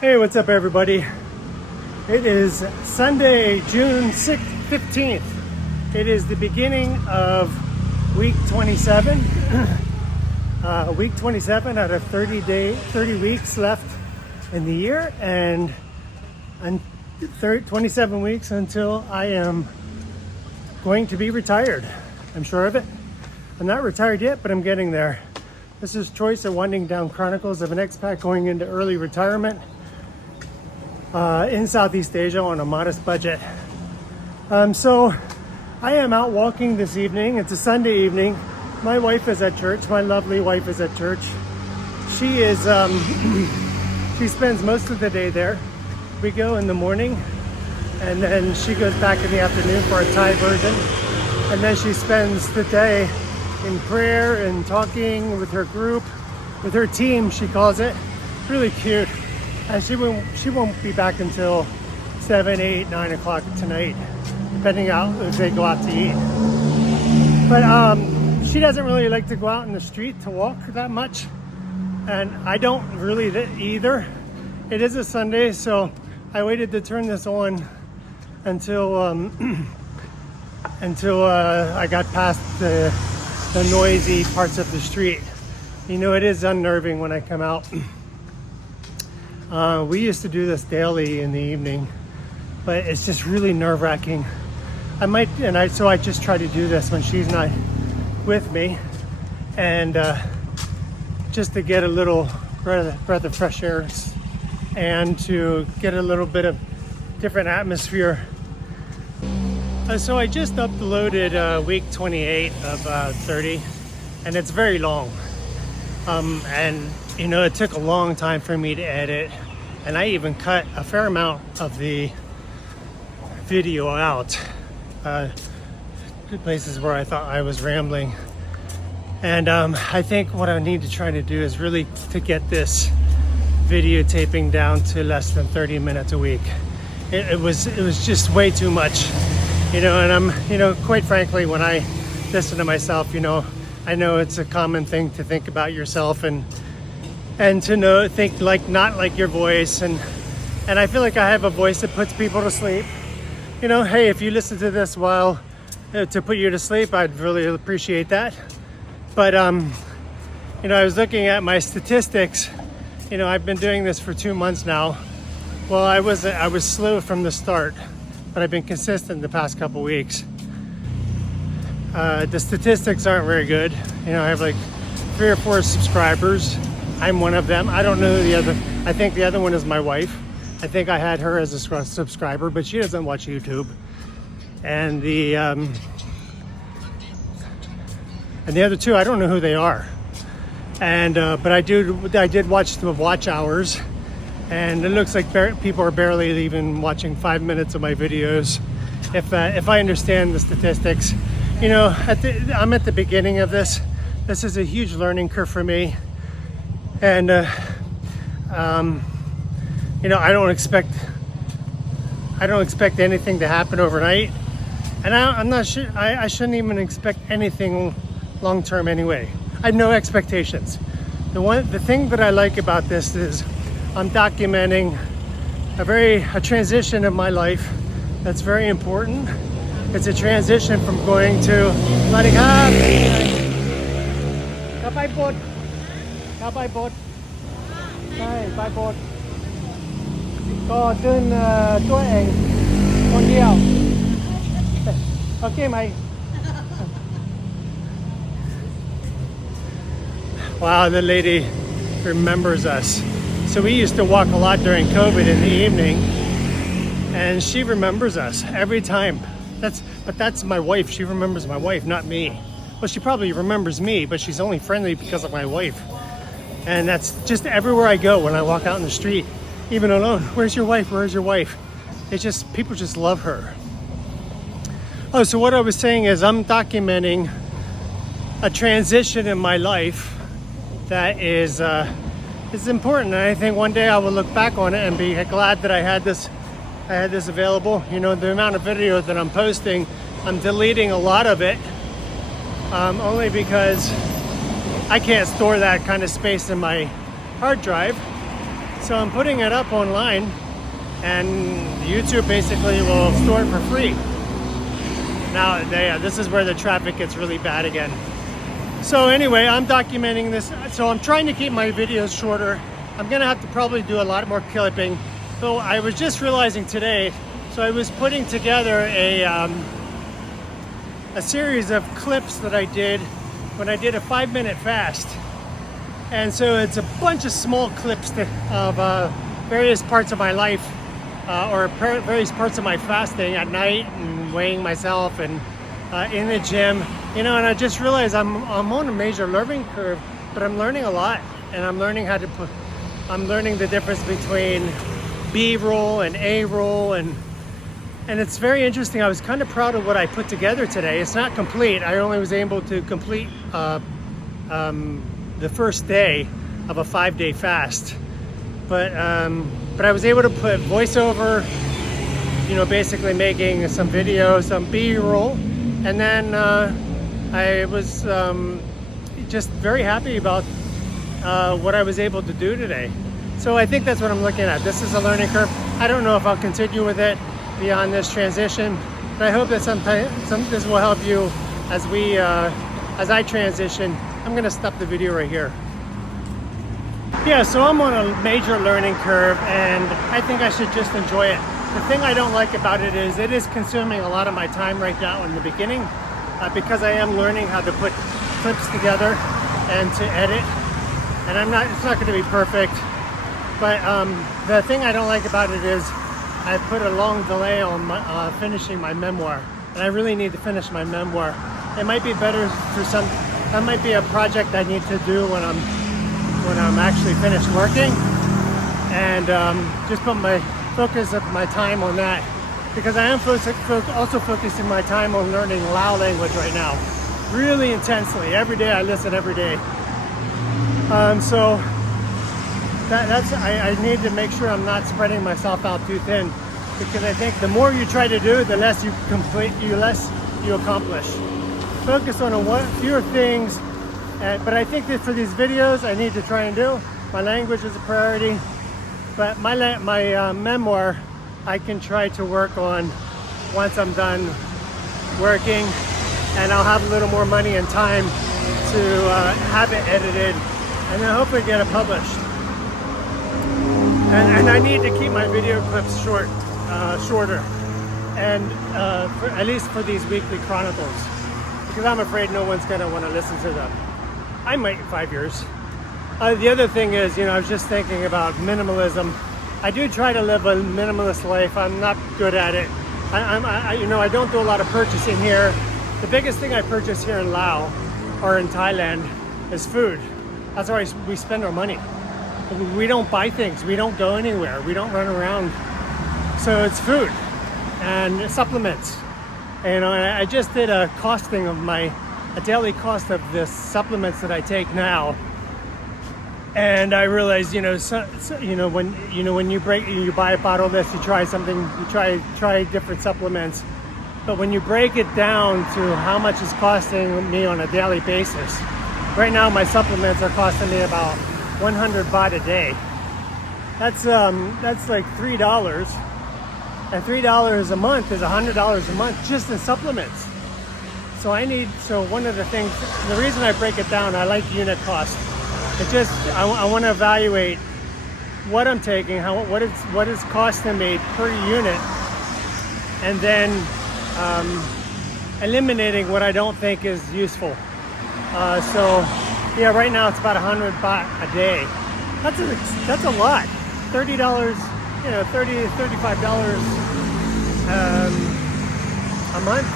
Hey, what's up everybody? It is Sunday, June 15th. It is the beginning of week 27. Week 27 out of 30 weeks left in the year, and 27 weeks until I am going to be retired. I'm sure of it. I'm not retired yet, but I'm getting there. This is Choice, a winding down chronicles of an expat going into early retirement in Southeast Asia on a modest budget. So I am out walking this evening. It's a Sunday evening. My wife is at church. My lovely wife is at church. She is, she spends most of the day there. We go in the morning and then she goes back in the afternoon for a Thai version. And then she spends the day in prayer and talking with her group, with her team, she calls it. Really cute. And she won't be back until 7, 8, 9 o'clock tonight, depending on if they go out to eat. But she doesn't really like to go out in the street to walk that much, and I don't really either. It is a Sunday, so I waited to turn this on until I got past the noisy parts of the street. You know, it is unnerving when I come out. We used to do this daily in the evening, but it's just really nerve-wracking. So I just try to do this when she's not with me, and just to get a little breath of fresh air and to get a little bit of different atmosphere. So I just uploaded week 28 of 30, and it's very long. And you know, it took a long time for me to edit, and I even cut a fair amount of the video out. Places where I thought I was rambling. And I think what I need to try to do is really to get this videotaping down to less than 30 minutes a week. It was just way too much, you know. And I'm, you know, quite frankly, when I listen to myself, you know, I know it's a common thing to think about yourself and to think not like your voice, and I feel like I have a voice that puts people to sleep. You know, hey, if you listen to this while to put you to sleep, I'd really appreciate that. But you know, I was looking at my statistics. You know, I've been doing this for 2 months now. Well, I was slow from the start, but I've been consistent the past couple weeks. The statistics aren't very good. You know, I have like 3 or 4 subscribers. I'm one of them. I don't know who the other. I think the other one is my wife. I think I had her as a subscriber, but she doesn't watch YouTube. And the other 2, I don't know who they are. And but I did watch the watch hours, and it looks like people are barely even watching 5 minutes of my videos. If I understand the statistics, you know, I'm at the beginning of this. This is a huge learning curve for me, and you know, I don't expect anything to happen overnight, and I'm not sure. I shouldn't even expect anything long term anyway. I have no expectations. The thing that I like about this is I'm documenting a transition of my life that's very important. It's a transition from going to letting up. Bye bot. Bye bot. Bye bot. ก็ขึ้นตัวเองคนเดียวโอเคไหม Wow, the lady remembers us. So we used to walk a lot during COVID in the evening, and she remembers us every time. But that's my wife. She remembers my wife, not me. Well, she probably remembers me, but she's only friendly because of my wife. And that's just everywhere I go when I walk out in the street, even alone. Where's your wife? Where's your wife? People just love her. Oh, so what I was saying is I'm documenting a transition in my life that is important. And I think one day I will look back on it and be glad that I had this available. You know, the amount of video that I'm posting, I'm deleting a lot of it, only because I can't store that kind of space in my hard drive. So I'm putting it up online, and YouTube basically will store it for free. Now, this is where the traffic gets really bad again. So anyway, I'm documenting this. So I'm trying to keep my videos shorter. I'm gonna have to probably do a lot more clipping. So I was just realizing today, so I was putting together a series of clips that I did when I did a 5-minute fast. And so it's a bunch of small clips of various parts of my life, or various parts of my fasting at night and weighing myself and in the gym, you know. And I just realized I'm on a major learning curve, but I'm learning a lot, and I'm learning I'm learning the difference between B-roll and A-roll, and it's very interesting. I was kind of proud of what I put together today. It's not complete. I only was able to complete the first day of a 5-day fast, but I was able to put voiceover, you know, basically making some videos, some B-roll, and then I was just very happy about what I was able to do today. So I think that's what I'm looking at. This is a learning curve. I don't know if I'll continue with it beyond this transition, but I hope that this will help you as I transition. I'm gonna stop the video right here. Yeah, so I'm on a major learning curve, and I think I should just enjoy it. The thing I don't like about it is consuming a lot of my time right now in the beginning, because I am learning how to put clips together and to edit, and it's not gonna be perfect, but the thing I don't like about it is I put a long delay on finishing my memoir, and I really need to finish my memoir. It might be better for that might be a project I need to do when I'm actually finished working, and just put my focus of my time on that, because I am also focusing my time on learning Lao language right now, really intensely. Every day I listen every day. So I need to make sure I'm not spreading myself out too thin, because I think the more you try to do, the less you accomplish. Focus on fewer things, but I think that for these videos I need to try and do. My language is a priority, but my memoir I can try to work on once I'm done working, and I'll have a little more money and time to have it edited, and then hopefully get it published. And I need to keep my video clips shorter, and at least for these weekly chronicles, because I'm afraid no one's gonna want to listen to them. I might in 5 years. The other thing is, you know, I was just thinking about minimalism. I do try to live a minimalist life. I'm not good at it. I don't do a lot of purchasing here. The biggest thing I purchase here in Laos or in Thailand is food. That's where we spend our money. We don't buy things. We don't go anywhere. We don't run around. So it's food and supplements. And I just did a costing of a daily cost of the supplements that I take now. And I realized, when you buy a bottle of this, you try something, you try different supplements. But when you break it down to how much it's costing me on a daily basis, right now my supplements are costing me about 100 baht a day. That's like $3, and $3 a month is $100 a month just in supplements. So one of the things, the reason I break it down, I like unit cost. I want to evaluate what I'm taking, what it's costing me per unit, and then eliminating what I don't think is useful. Yeah, right now it's about 100 baht a day. That's a lot. $30, $35 a month.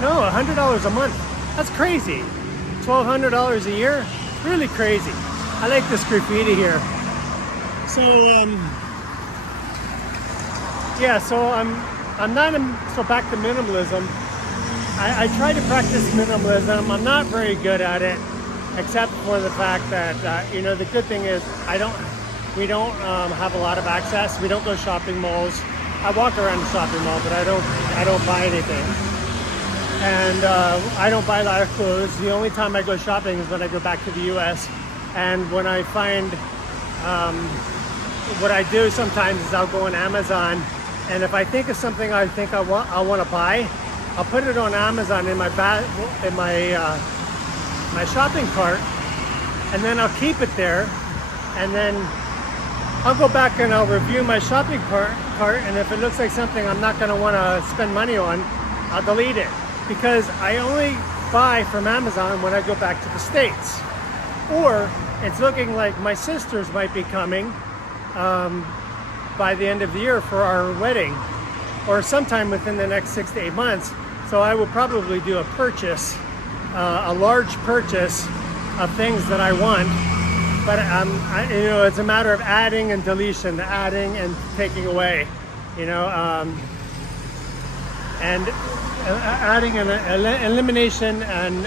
No, $100 a month. That's crazy. $1,200 a year. Really crazy. I like this graffiti here. So so back to minimalism. I try to practice minimalism. I'm not very good at it, except for the fact that the good thing is we don't have a lot of access. We don't go shopping malls. I walk around the shopping mall, but I don't buy anything. And I don't buy a lot of clothes. The only time I go shopping is when I go back to the US, and when I find what I do sometimes is I'll go on Amazon, and if I think of something I want to buy, I'll put it on Amazon in my my shopping cart, and then I'll keep it there, and then I'll go back and I'll review my shopping cart, and if it looks like something I'm not going to want to spend money on, I'll delete it, because I only buy from Amazon when I go back to the States. Or it's looking like my sisters might be coming by the end of the year for our wedding, or sometime within the next 6 to 8 months. So I will probably do a purchase, a large purchase of things that I want. But it's a matter of adding and deletion, adding and taking away, and adding and elimination and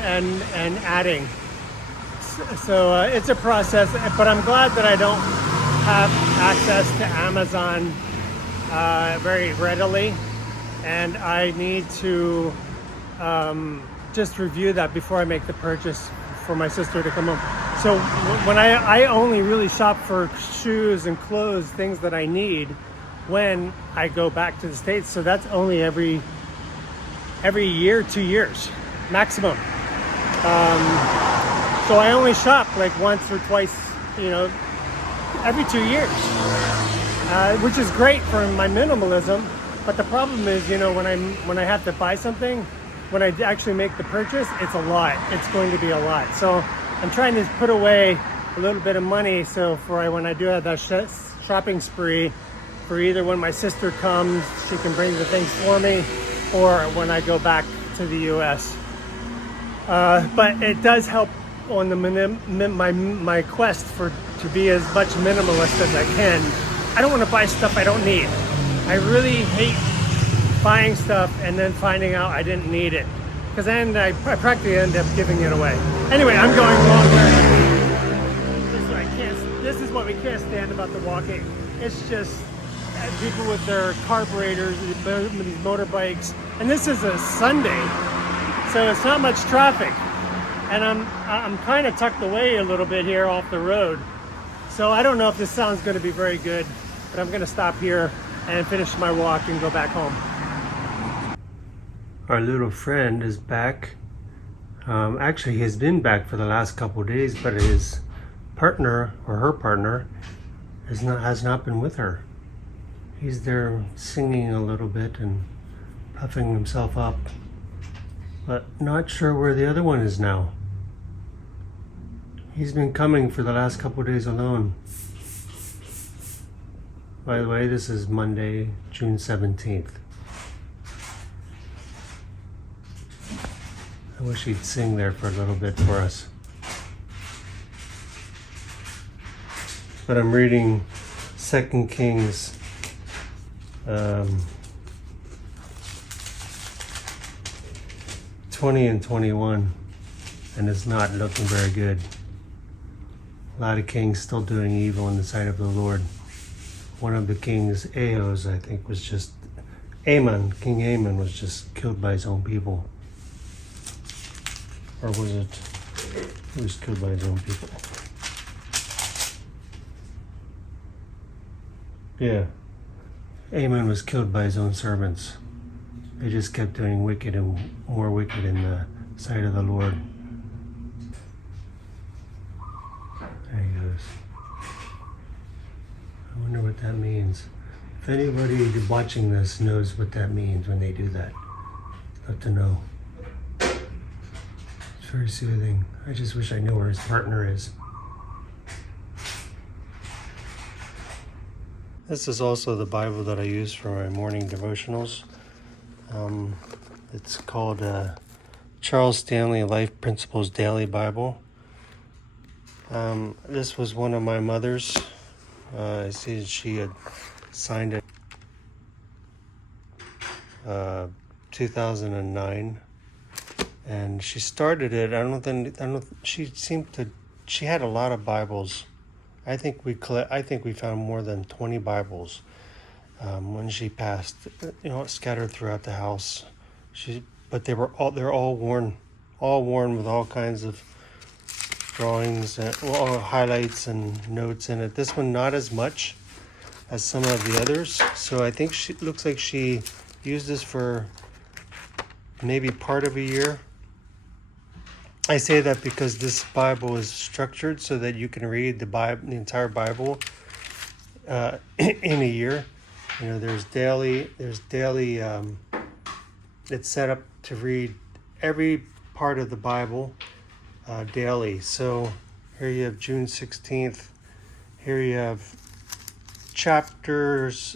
adding. So it's a process, but I'm glad that I don't have access to Amazon very readily, and I need to just review that before I make the purchase for my sister to come home. So when I only really shop for shoes and clothes, things that I need, when I go back to the States. So that's only every year, 2 years maximum. So I only shop like once or twice, every 2 years, which is great for my minimalism. But the problem is, when I have to buy something, when I actually make the purchase, it's a lot. It's going to be a lot. So I'm trying to put away a little bit of money, so for when I do have that shopping spree, for either when my sister comes, she can bring the things for me, or when I go back to the U.S. But it does help on my quest to be as much minimalist as I can. I don't want to buy stuff I don't need. I really hate buying stuff and then finding out I didn't need it, because then I practically end up giving it away. Anyway, I'm going long way. This is what we can't stand about the walking. It's just people with their carburetors, these motorbikes, and this is a Sunday, so it's not much traffic. And I'm kind of tucked away a little bit here off the road, so I don't know if this sound's going to be very good, but I'm going to stop here and finish my walk and go back home. Our little friend is back. Actually, he has been back for the last couple of days, but his partner, or her partner, has not been with her. He's there singing a little bit and puffing himself up, but not sure where the other one is now. He's been coming for the last couple of days alone. By the way, this is Monday, June 17th. I wish he'd sing there for a little bit for us. But I'm reading 2 Kings 20 and 21, and it's not looking very good. A lot of kings still doing evil in the sight of the Lord. One of the kings, Ahaz, I think, was just King Amon was just killed by his own people. Or was it? He was killed by his own people. Yeah. Amon was killed by his own servants. They just kept doing wicked and more wicked in the sight of the Lord. There he goes. I wonder what that means. If anybody watching this knows what that means when they do that, I'd love to know. It's very soothing. I just wish I knew where his partner is. This is also the Bible that I use for my morning devotionals. It's called Charles Stanley Life Principles Daily Bible. This was one of my mother's. I see she had signed it 2009, and she started it. She had a lot of Bibles. I think we found more than 20 Bibles when she passed, scattered throughout the house. But they're all worn with all kinds of drawings and highlights and notes in it. This one not as much, as some of the others. So I think she looks like she used this for maybe part of a year. I say that because this Bible is structured so that you can read the entire Bible in a year. You know, there's daily. It's set up to read every part of the Bible daily. So here you have June 16th. Here you have chapters,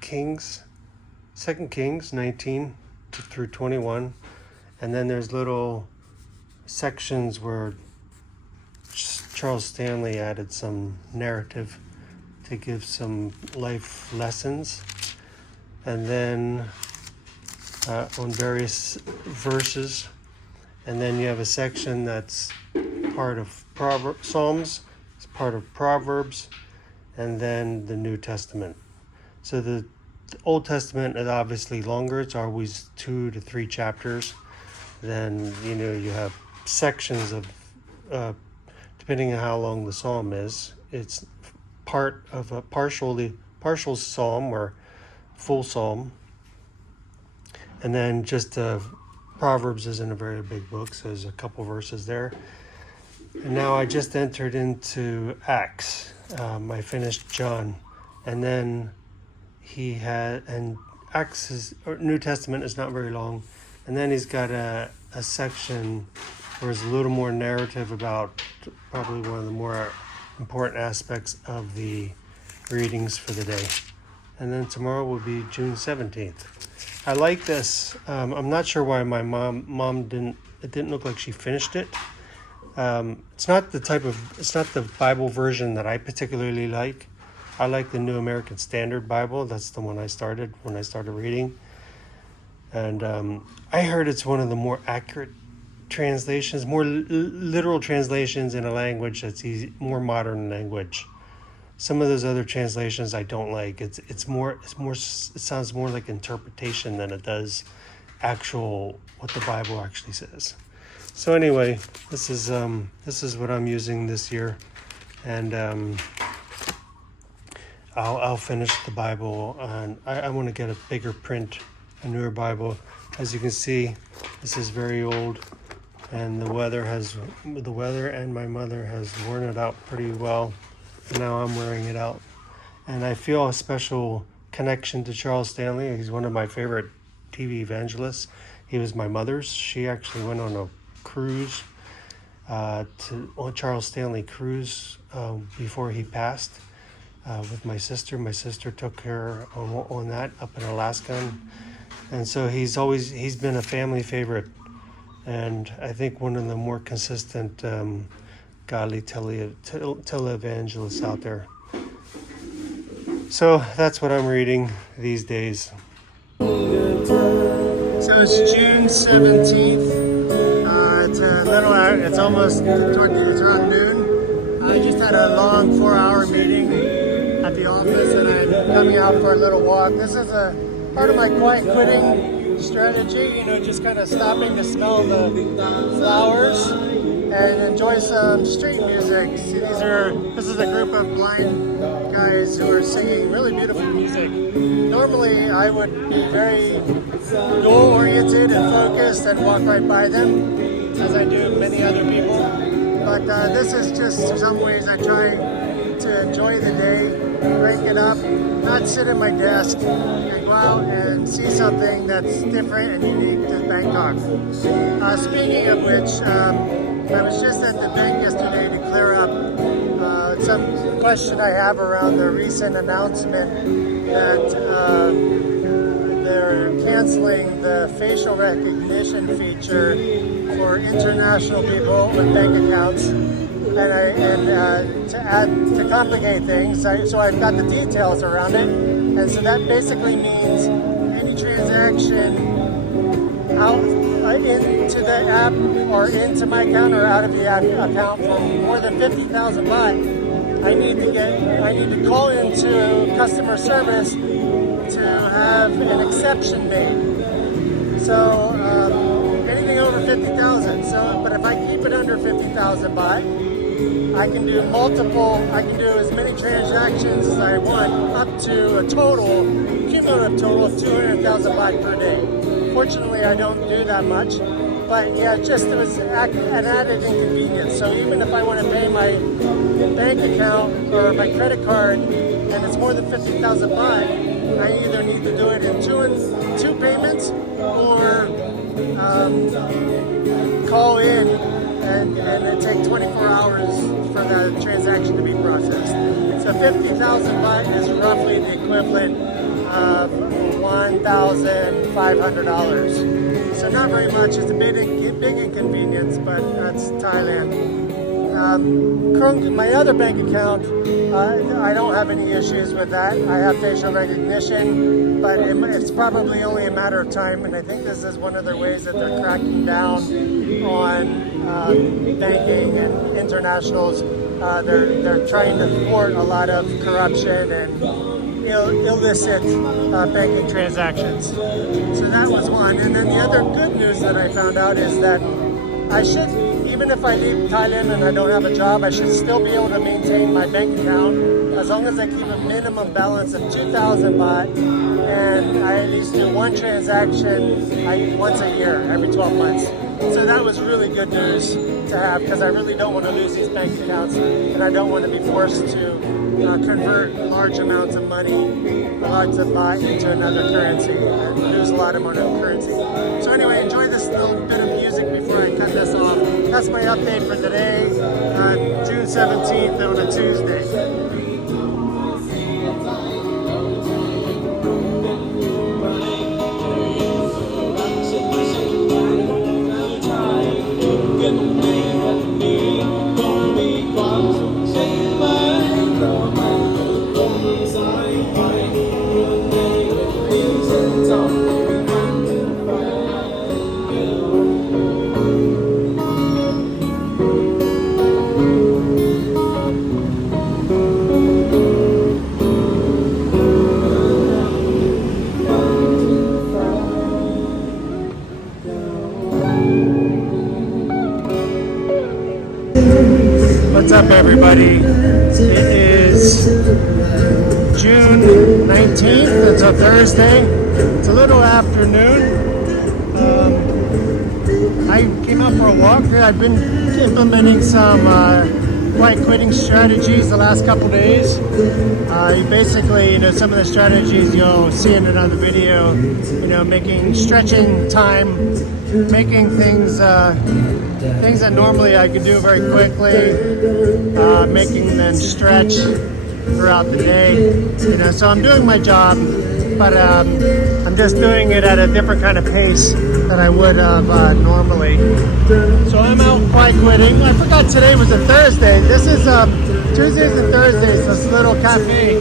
Kings, 2 Kings 19 through 21. And then there's little sections where Charles Stanley added some narrative to give some life lessons. And then on various verses. And then you have a section that's part of Psalms, it's part of Proverbs, and then the New Testament. So the Old Testament is obviously longer. It's always 2 to 3 chapters. Then, you know, you have sections of, depending on how long the psalm is, it's part of a partial psalm or full psalm. And then just Proverbs isn't a very big book, so there's a couple verses there. And now I just entered into Acts. I finished John. And then Acts New Testament is not very long. And then he's got a section where there's a little more narrative about probably one of the more important aspects of the readings for the day. And then tomorrow will be June 17th. I like this. I'm not sure why my mom didn't look like she finished it. It's not the Bible version that I particularly like. I like the New American Standard Bible. That's the one when I started reading. And I heard it's one of the more accurate translations, more literal translations in a language that's more modern language. Some of those other translations I don't like. It sounds more like interpretation than it does actual what the Bible actually says. So anyway, this is what I'm using this year, and I'll finish the Bible, and I want to get a bigger print, a newer Bible. As you can see, this is very old, and the weather and my mother has worn it out pretty well. And now I'm wearing it out. And I feel a special connection to Charles Stanley. He's one of my favorite TV evangelists. He was my mother's. She actually went on a cruise, Charles Stanley cruise, before he passed, with my sister. My sister took her on that up in Alaska. And so he's been a family favorite. And I think one of the more consistent godly televangelists out there. So that's what I'm reading these days. So it's June 17th. It's around noon. I just had a long 4-hour meeting at the office, and I'm coming out for a little walk. This is a part of my quiet quitting strategy, just kind of stopping to smell the flowers and enjoy some street music. See, this is a group of blind guys who are singing really beautiful music. Normally, I would be very goal-oriented and focused and walk right by them, as I do many other people. But this is just some ways I try to enjoy the day, break it up, not sit at my desk, and go out and see something that's different and unique to Bangkok. Speaking of which, I was just at the bank yesterday to clear up some question I have around the recent announcement that they're canceling the facial recognition feature for international people with bank accounts. And to complicate things, so I've got the details around it. And so that basically means any transaction out into the app or into my account or out of the account for more than 50,000 baht, I need to call into customer service to have an exception made. So anything over 50,000. But if I keep it under 50,000 baht, I can do as many transactions as I want, up to a cumulative total of 200,000 baht per day. Fortunately, I don't do that much, but yeah, it was an added inconvenience. So even if I want to pay my bank account or my credit card, and it's more than 50,000 baht, I either need to do it in two payments or call in and it takes 24 hours for the transaction to be processed. So 50,000 baht is roughly the equivalent of $1,500. So not very much. It's a big inconvenience, but that's Thailand. My other bank account, I don't have any issues with that. I have facial recognition, but it's probably only a matter of time, and I think this is one of the ways that they're cracking down on banking and internationals. They're trying to thwart a lot of corruption and illicit banking transactions. So that was one. And then the other good news that I found out is that I should, even if I leave Thailand and I don't have a job, I should still be able to maintain my bank account as long as I keep a minimum balance of 2,000 baht and I at least do one transaction once a year, every 12 months. So that was really good news to have, because I really don't want to lose these bank accounts and I don't want to be forced to convert large amounts of money, large of baht, into another currency and lose a lot of money on currency. So anyway, enjoy this little bit of music before I cut this off. That's my update for today, June 17th on a Tuesday. What's up, everybody? It is June 19th. It's a Thursday. It's a little afternoon. I came out for a walk. I've been implementing some quiet quitting strategies the last couple days. Basically, some of the strategies you'll see in another video. Making stretching time, making things that normally I could do very quickly, making them stretch throughout the day. So I'm doing my job, but I'm just doing it at a different kind of pace than I would have normally. So I'm out quiet quitting. I forgot today was a Thursday. This is Tuesdays and Thursdays. This little cafe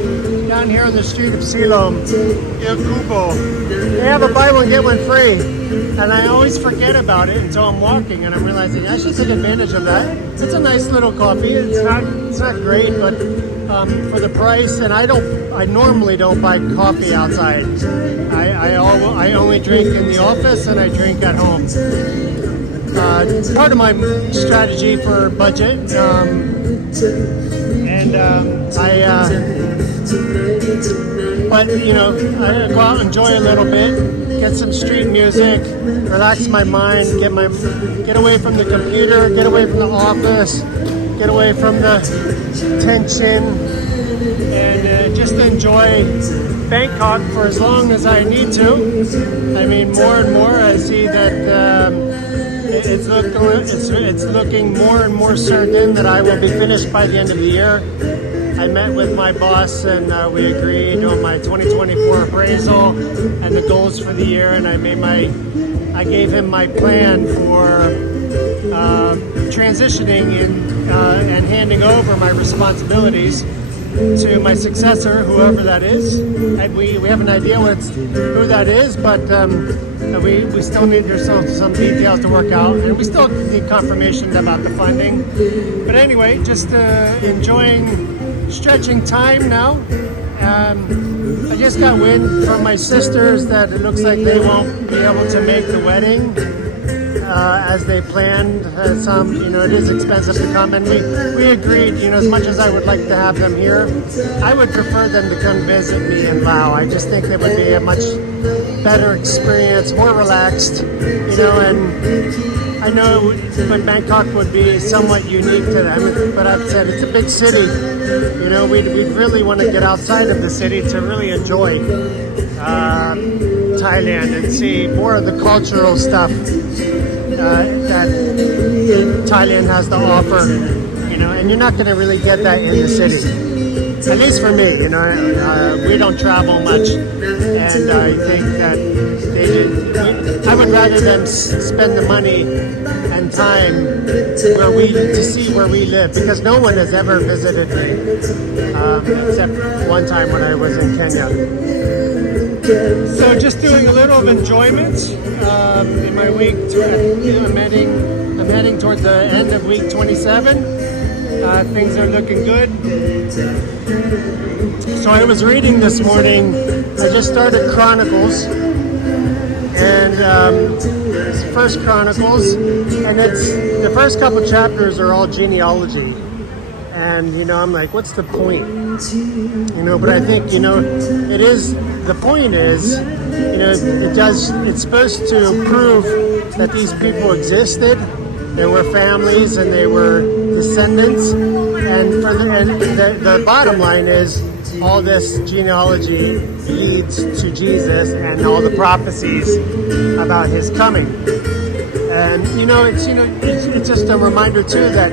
down here on the street of Silom, Il Cubo. They have a buy one get one free, and I always forget about it until I'm walking, and I'm realizing I should take advantage of that. It's a nice little coffee. It's not great, but for the price, and I normally don't buy coffee outside. I only drink in the office and I drink at home. It's part of my strategy for budget, but I go out, enjoy a little bit, get some street music, relax my mind, get away from the computer, get away from the office, get away from the tension, and just enjoy Bangkok for as long as I need to. I mean, more and more I see that it's looking more and more certain that I will be finished by the end of the year. I met with my boss and we agreed on my 2024 appraisal and the goals for the year, and I gave him my plan for transitioning and handing over my responsibilities to my successor, whoever that is. And we have an idea who that is, but we still need some details to work out, and we still need confirmation about the funding. But anyway, just enjoying stretching time now. I just got wind from my sisters that it looks like they won't be able to make the wedding as they planned. Some, it is expensive to come, and we agreed, as much as I would like to have them here, I would prefer them to come visit me in Laos. I just think it would be a much better experience, more relaxed, and I know but Bangkok would be somewhat unique to them, but I've said it's a big city. We'd really want to get outside of the city to really enjoy Thailand and see more of the cultural stuff that Thailand has to offer, and you're not going to really get that in the city. At least for me, we don't travel much, and I think that I would rather them spend the money and time to see where we live, because no one has ever visited me, except one time when I was in Kenya. So just doing a little of enjoyment in my week. I'm heading towards the end of week 27. Things are looking good. So I was reading this morning. I just started Chronicles, and First Chronicles, and it's the first couple chapters are all genealogy, and I'm like, what's the point? But I think it is. The point is, it's supposed to prove that these people existed. There were families and they were descendants, and the bottom line is all this genealogy leads to Jesus and all the prophecies about his coming. And it's just a reminder too that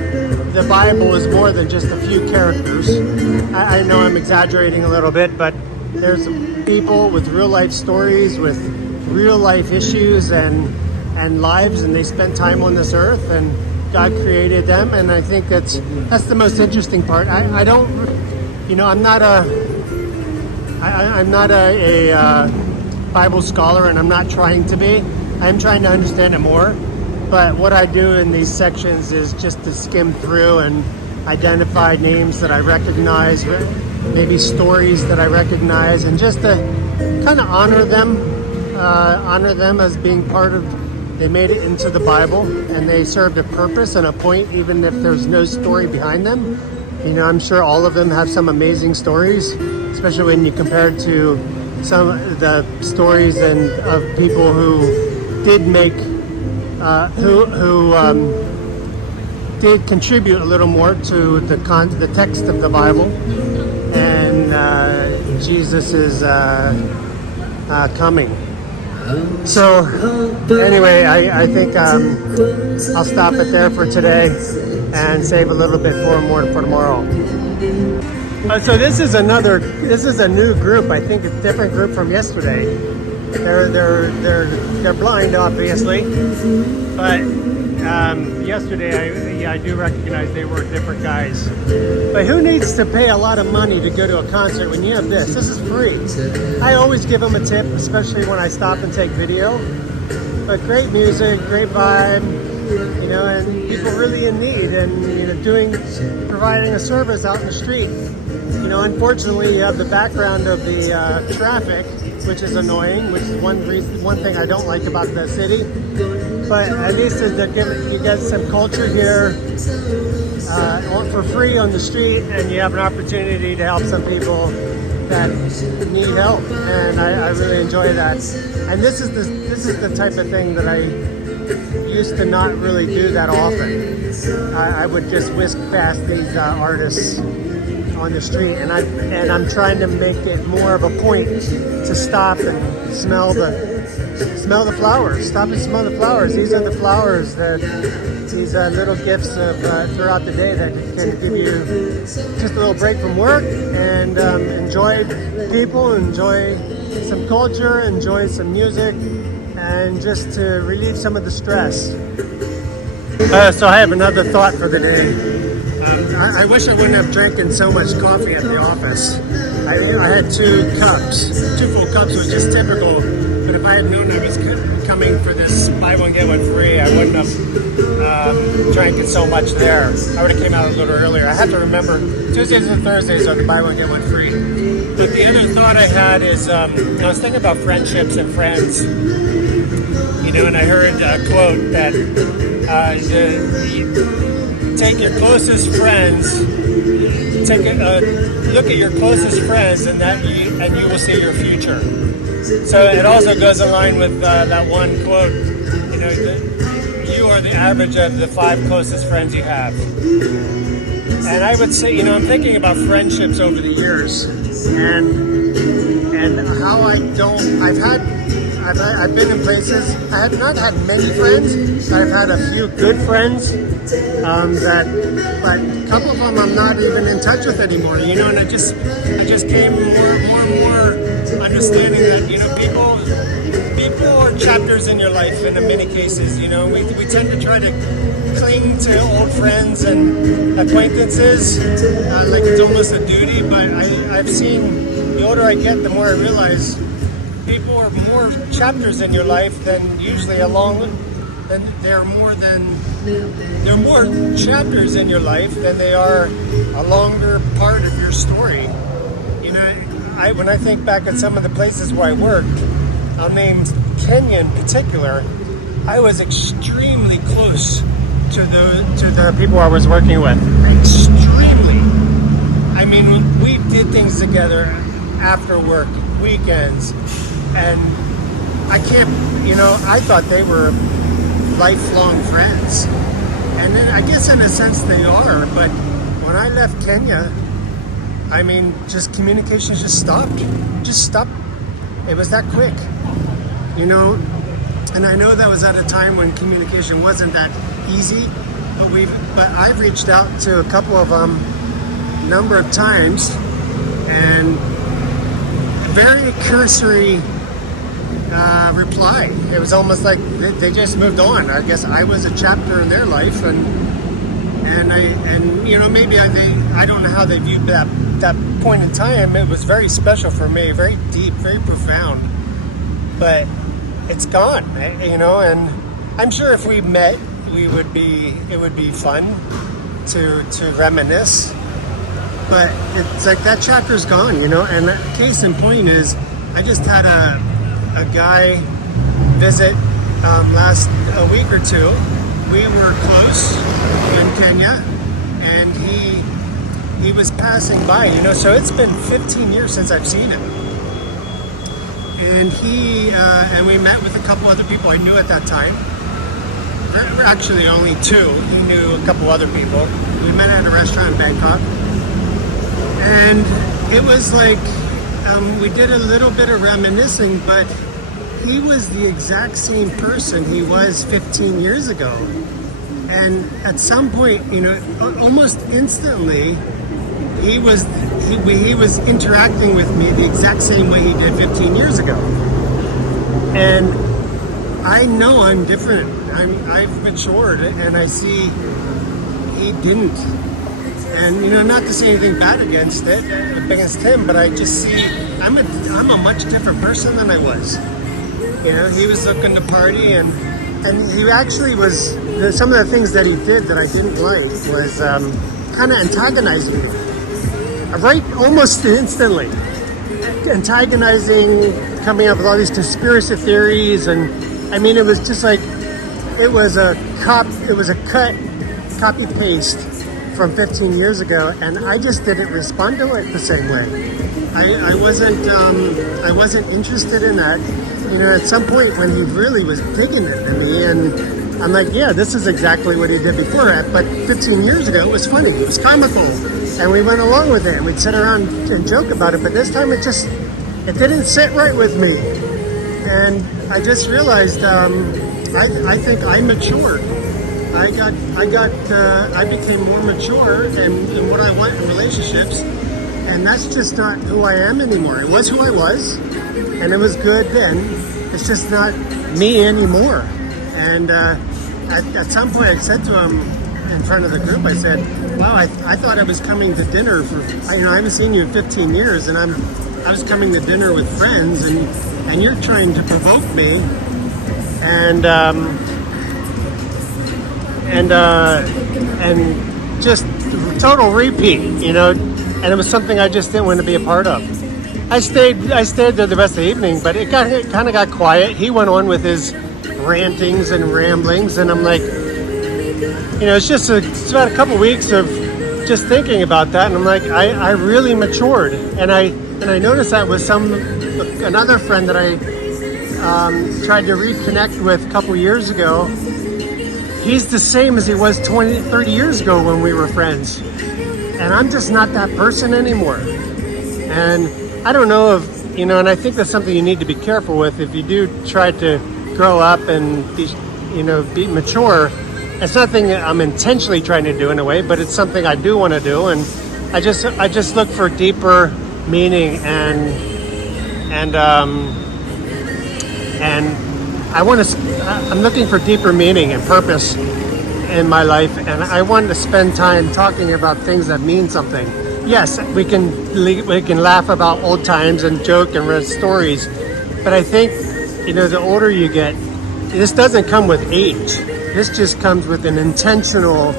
the Bible is more than just a few characters. I know I'm exaggerating a little bit, but there's people with real life stories, with real life issues and lives, and they spent time on this earth, and God created them. And I think that's the most interesting part. I'm not a Bible scholar, and I'm not trying to be. I'm trying to understand it more. But what I do in these sections is just to skim through and identify names that I recognize, maybe stories that I recognize, and just to kind of honor them as being part of. They made it into the Bible, and they served a purpose and a point, even if there's no story behind them. I'm sure all of them have some amazing stories, especially when you compare it to some of the stories of people who did make, who did contribute a little more to the text of the Bible, and Jesus is coming. So anyway, I think I'll stop it there for today and save a little bit more for tomorrow. So this is a new group. I think it's a different group from yesterday. They're blind, obviously, but yesterday I do recognize they were different guys. But who needs to pay a lot of money to go to a concert when you have this? This is free. I always give them a tip, especially when I stop and take video. But great music, great vibe, and people really in need, and providing a service out in the street. Unfortunately, you have the background of the traffic, which is annoying, which is one thing I don't like about the city. But at least you get some culture here for free on the street, and you have an opportunity to help some people that need help, and I really enjoy that. And this is the type of thing that I used to not really do that often. I would just whisk past these artists on the street, and I'm trying to make it more of a point to stop and smell the flowers. Stop and smell the flowers. These are the flowers these little gifts of throughout the day that can give you just a little break from work and enjoy people, enjoy some culture, enjoy some music, and just to relieve some of the stress. So I have another thought for the day. I wish I wouldn't have drinking so much coffee at the office. I had two full cups. It was just typical. But if I had known I was coming for this buy one get one free, I wouldn't have drank it so much there. I would have came out a little earlier. I have to remember Tuesdays and Thursdays are the buy one get one free. But the other thought I had is I was thinking about friendships and friends. You know, and I heard a quote that take your closest friends, look at your closest friends, and you will see your future. So it also goes in line with that one quote. You know, you are the average of the 5 closest friends you have. And I would say, you know, I'm thinking about friendships over the years, and how I've been in places. I have not had many friends. I've had a few good friends but a couple of them I'm not even in touch with anymore. You know, and I just came more and more understanding that, you know, people are chapters in your life. In many cases, you know, we tend to try to cling to old friends and acquaintances like it's almost a duty. But I've seen, the older I get, the more I realize people are more chapters in your life than usually they're more chapters in your life than they are a longer part of your story. You know, when I think back at some of the places where I worked, I'll name Kenya in particular. I was extremely close to the people I was working with. Extremely. I mean, we did things together after work, weekends, and I thought they were lifelong friends. And then I guess in a sense they are, but when I left Kenya, I mean, just communications just stopped. It was that quick, you know. And I know that was at a time when communication wasn't that easy, but I've reached out to a couple of them number of times, and a very cursory reply. It was almost like they just moved on. I guess I was a chapter in their life, and you know, maybe I don't know how they viewed that point in time. It was very special for me, very deep, very profound. But it's gone, you know. And I'm sure if we met, it would be fun to reminisce. But it's like that chapter's gone, you know. And the case in point is, I just had a guy visit last a week or two. We were close in Kenya, and he was passing by, you know. So it's been 15 years since I've seen him, and and we met with a couple other people I knew at that time. There were actually only 2. He knew a couple other people. We met at a restaurant in Bangkok, and it was like we did a little bit of reminiscing, but he was the exact same person he was 15 years ago. And at some point, you know, almost instantly, he was interacting with me the exact same way he did 15 years ago. And I know I'm different. I've matured, and I see he didn't. And, you know, not to say anything bad against him, but I just see I'm a much different person than I was. You know, he was looking to party, and he actually was. Some of the things that he did that I didn't like was kind of antagonizing me, right? Almost instantly, antagonizing, coming up with all these conspiracy theories, and I mean, it was just like it was a copy paste from 15 years ago, and I just didn't respond to it the same way. I wasn't interested in that. You know, at some point when he really was digging into me, and I'm like, yeah, this is exactly what he did before that. But 15 years ago, it was funny, it was comical, and we went along with it. We'd sit around and joke about it. But this time, it didn't sit right with me, and I just realized I think I matured. I became more mature in what I want in relationships, and that's just not who I am anymore. It was who I was, and it was good then. It's just not me anymore. And at some point, I said to him in front of the group, I said, "Wow, I thought I was coming to dinner for I haven't seen you in 15 years, and I was coming to dinner with friends, and you're trying to provoke me, and just total repeat, you know." And it was something I just didn't want to be a part of. I stayed there the rest of the evening, but it kind of got quiet. He went on with his rantings and ramblings, and I'm like, it's about a couple weeks of just thinking about that, and I'm like, I really matured, and I noticed that with another friend that I tried to reconnect with a couple years ago. He's the same as he was 30 years ago when we were friends, and I'm just not that person anymore. And I don't know if, and I think that's something you need to be careful with if you do try to grow up and be mature. It's nothing I'm intentionally trying to do in a way, but it's something I do want to do, and I just look for deeper meaning and I'm looking for deeper meaning and purpose in my life, and I want to spend time talking about things that mean something. Yes, we can laugh about old times and joke and read stories, but I think the older you get, this doesn't come with age. This just comes with an intentional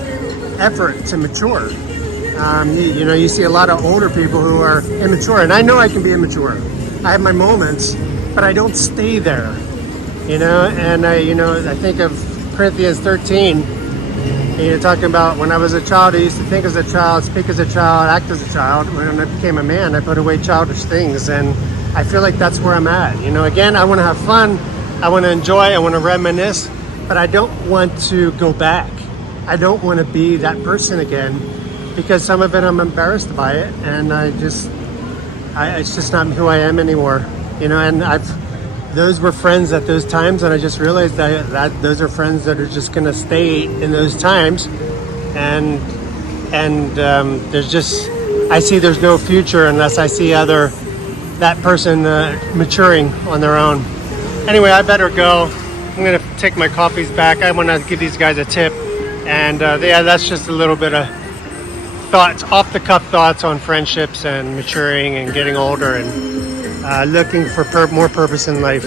effort to mature. You see a lot of older people who are immature, and I know I can be immature. I have my moments, but I don't stay there. And I think of Corinthians 13, talking about when I was a child, I used to think as a child, speak as a child, act as a child. When I became a man, I put away childish things, and I feel like that's where I'm at. Again, I want to have fun, I want to enjoy, I want to reminisce, but I don't want to go back. I don't want to be that person again, because some of it I'm embarrassed by it, and it's just not who I am anymore. And those were friends at those times, and I just realized that those are friends that are just going to stay in those times, and I see there's no future unless I see that person maturing on their own. Anyway, I better go. I'm going to take my coffees back. I want to give these guys a tip, and that's just a little bit of thoughts, off the cuff thoughts on friendships and maturing and getting older and looking for more purpose in life.